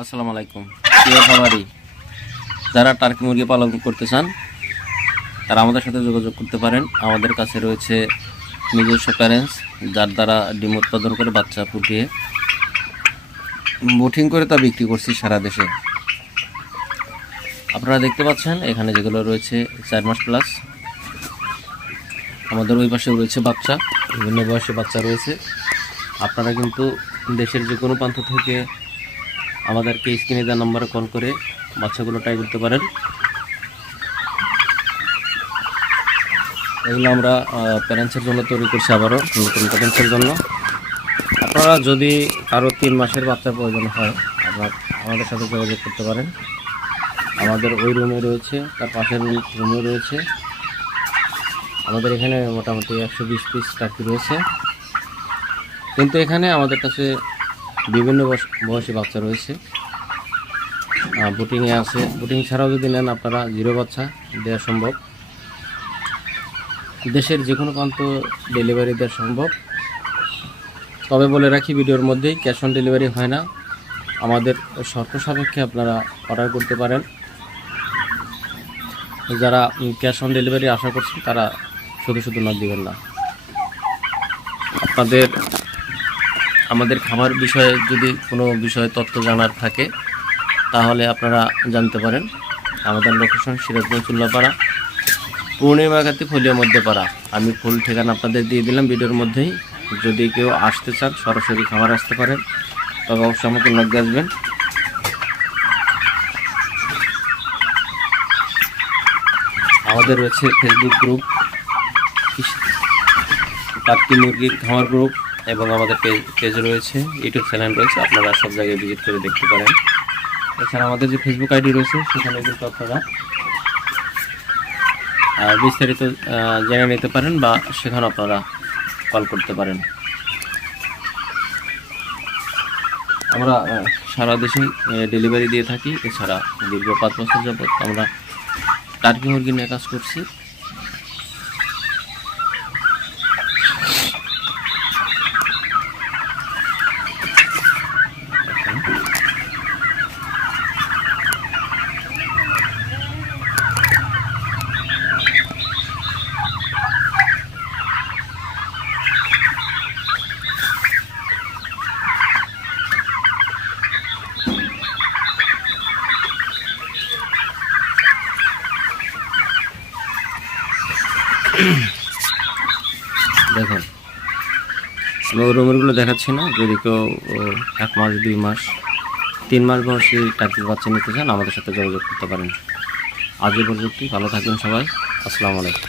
আসসালামু আলাইকুম। প্রিয় খামারি, যারা টার্কি মুরগি পালন করতে চান, তারা আমাদের সাথে যোগাযোগ করতে পারেন। আমাদের কাছে রয়েছে নিজস্ব প্যারেন্টস যার দ্বারা ডিম উৎপাদন করে বাচ্চা ফুটিয়ে বুটিং করে তা বিক্রি করছি সারা দেশে। আপনারা দেখতে পাচ্ছেন, এখানে যেগুলো রয়েছে চার মাস প্লাস আমাদের ওই পাশে রয়েছে বাচ্চা, বিভিন্ন বয়সে বাচ্চা রয়েছে। আপনারা কিন্তু দেশের যে কোনো প্রান্ত থেকে আমাদেরকে স্ক্রিনে দেওয়া নম্বরে কল করে বাচ্চাগুলো ট্রাই করতে পারেন। এগুলো আমরা প্যারেন্টসের জন্য তৈরি করছি আবারও, নতুন প্যারেন্টসের জন্য। আপনারা যদি কারও তিন মাসের বাচ্চার প্রয়োজন হয় আপনার আমাদের সাথে যোগাযোগ করতে পারেন। আমাদের ওই রুমে রয়েছে, তার পাশের রুমে রয়েছে। আমাদের এখানে মোটামুটি একশো বিশ পিস টাকি রয়েছে। কিন্তু এখানে আমাদের কাছে বিভিন্ন বয়স- বাচ্চা রয়েছে। বুটিংয়ে আছে। বুটিং ছাড়াও যদি নেন আপনারা জিরো বাচ্চা দেওয়া সম্ভব। দেশের যে কোনো প্রান্ত ডেলিভারি দেওয়া সম্ভব। তবে বলে রাখি, ভিডিওর মধ্যেই ক্যাশ অন ডেলিভারি হয় না। আমাদের শর্ত সাপেক্ষে আপনারা অর্ডার করতে পারেন। যারা ক্যাশ অন ডেলিভারি আশা করছেন, তারা শুধু শুধু নক দেবেন না। আপনাদের আমাদের খামার বিষয়ে যদি কোনো বিষয়ে তথ্য জানার থাকে, তাহলে আপনারা জানতে পারেন। আমাদের লোকেশন সিরাজগঞ্জ চুল্লাপাড়া পূর্ণিমাঘাতি ফলিয়া মধ্যপাড়া। আমি ফুল ঠিকানা আপনাদের দিয়ে দিলাম ভিডিওর মধ্যেই। যদি কেউ আসতে চান, সরাসরি খাবার আসতে পারেন। তবে অবশ্যই আমাকে নক আসবেন। আমাদের রয়েছে ফেসবুক গ্রুপ টার্কি মুরগির খামার গ্রুপ এবং আমাদের পেজ পেজ রয়েছে ইউটিউব চ্যানেল রয়েছে, আপনারা সব জায়গায় ভিজিট করে দেখতে পারেন। এছাড়া আমাদের যে ফেসবুক আইডি রয়েছে, সেখানে কিন্তু আপনারা বিস্তারিত জেনে নিতে পারেন বা সেখানে আপনারা কল করতে পারেন। আমরা সারা দেশে ডেলিভারি দিয়ে থাকি। এছাড়া দীর্ঘ পাঁচ বছর যাবত আমরা টার্কি মুরগি নিয়ে কাজ করছি। দেখুন রুমেরগুলো দেখাচ্ছি না। যদি কেউ এক মাস, দুই মাস, তিন মাস বয়সী টার্কির বাচ্চা নিতে চান, আমাদের সাথে যোগাযোগ করতে পারেন। আজ এ পর্যন্তই, ভালো থাকবেন সবাই। আসসালামু আলাইকুম।